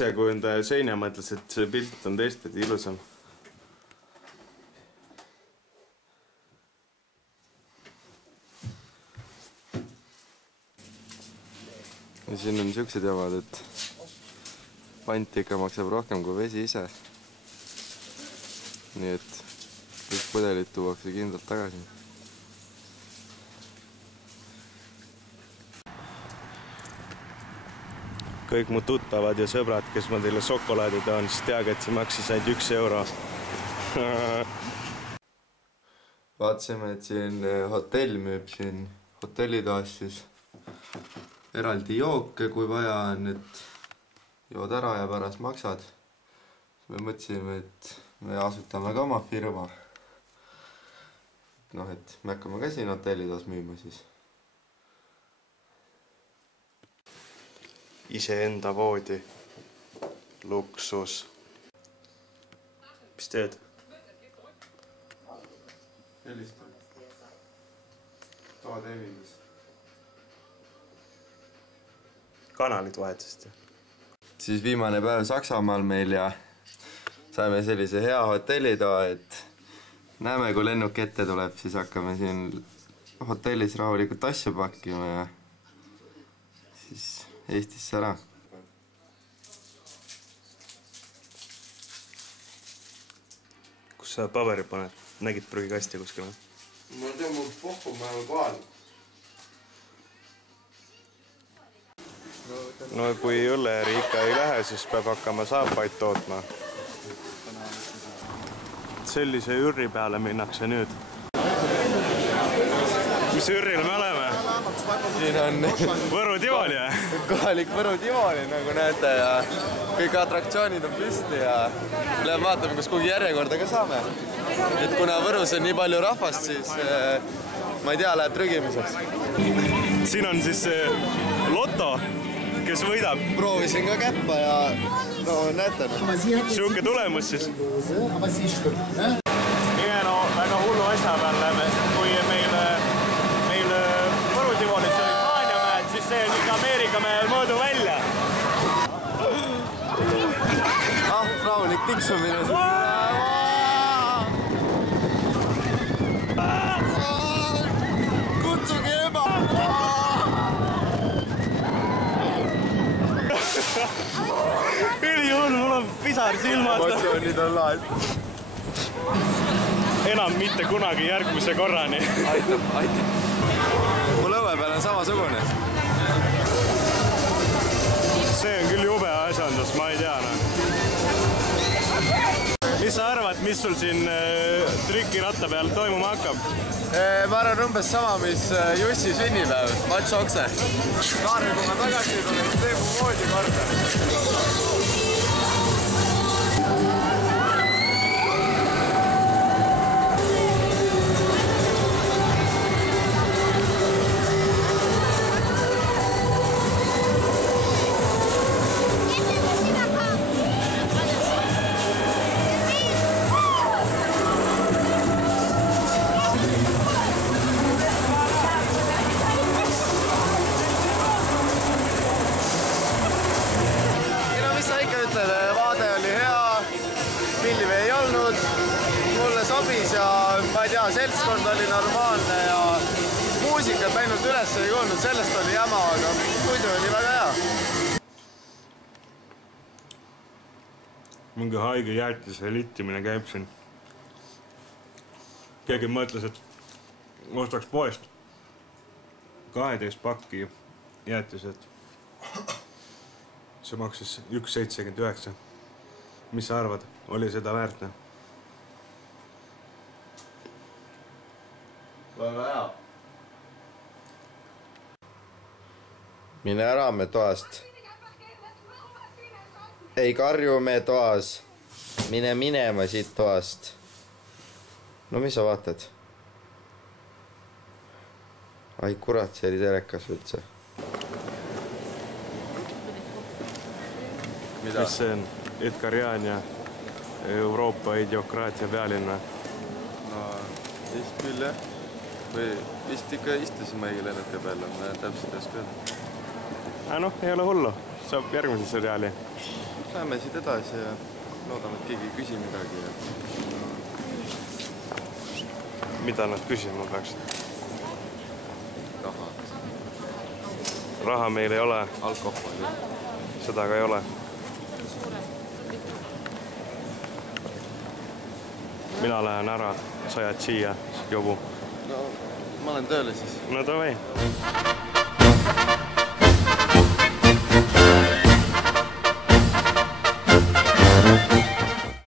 isekujundaja Seine mõtles, et see pilt on teistpidi ilusam. Ja siin on siuksed jamad, et pant ikka maksab rohkem kui vesi ise. Nii et kõik pudelid tuuakse kindlalt tagasi. Kõik mu tuttavad ja sõbrad, kes ma teile šokolaadi toon, siis teage, et see maksis ainult 1 euro. Vaatasime, et siin hotell müüb siin hotellitoas siis eraldi jooke, kui vaja on, et jood ära ja pärast maksad. Me mõtlesime, et me asutame ka oma firma. Noh, et me hakkame ka siin hotellitoas müüma siis. Iseenda voodi. Luksus. Mis teed? Helistab. Toa teevides. Kanalid vahetasite. Siis viimane päev Saksamaal meil ja saime sellise hea hotellitoa, et näeme, kui lennuk ette tuleb, siis hakkame siin hotellis rahulikult asju pakkima ja siis Eestisse ära. Kus sa paberi paned? Nägid prügikasti kuskil? Ma tean, mul pohku määrab kohal. No kui õllejäri ikka ei lähe, siis peab hakkama saapaid tootma. Sellise ürri peale minnakse nüüd. Mis ürril me oleme? Siin on Võru Tivoli, kohalik Võru Tivoli, nagu näete, ja kõik atraktsioonid on püsti ja läheme vaatame, kus kuhugi järjekorda ka saame. Et kuna Võrus on nii palju rahvast, siis ma ei tea, läheb trügimiseks. Siin on siis loto, kes võidab. Proovisin ka käppa ja no näete. Siuke tulemus siis. No väga hullu asja peal läheme, kui meil Võru Tivolis olid Maaniamäed, siis see on ikka Ameerika mehel mõõdu välja. Rahulik tiksumine siin. Kutsuge ema! Ülihull, mul on pisar silmad. Emotsioonid on laad. Enam mitte kunagi järgmise korrani. Aitab. Mul õue peal on samasugune. See on küll jube asjandus, ma ei tea. Mis sa arvad, mis sul siin trükiratta peal toimuma hakkab? Ma arvan umbes sama, mis Jussi sünnipäev, Mats Okse. Kaarel, kui ma tagasi tulen, siis teeb mu voodi korda. Vaade oli hea, pillive ei olnud, mulle sobis ja ma ei tea, seltskond oli normaalne ja muusikat ainult üles ei kuulnud, sellest oli jama, aga muidu oli väga hea. Mingi haige jäätise littimine käib siin. Keegi mõtles, et ostaks poest 12 pakki jäätised. See maksis 1,79. Mis sa arvad? Oli seda väärtne? Väga hea. Mine ära me toast. Ei karju me toas. Mine minema siit toast. No mis sa vaatad? Ai kurat, see oli telekas üldse. Mis see on? Edgar Jaan ja Euroopa idiokraatia pealinna? No, vist küll jah. Või vist ikka istusime õige lennuki peal, ma täpselt ei oska öelda. Noh, ei ole hullu. Saab järgmise seriaali. Lähme siit edasi ja loodame, et keegi ei küsi midagi. Mida nad küsima peaksid? Raha. Raha meil ei ole. Alkoholi. Seda ka ei ole. Mina lähen ära, sa jääd siia, jobu. No, ma olen tööle siis. No davai.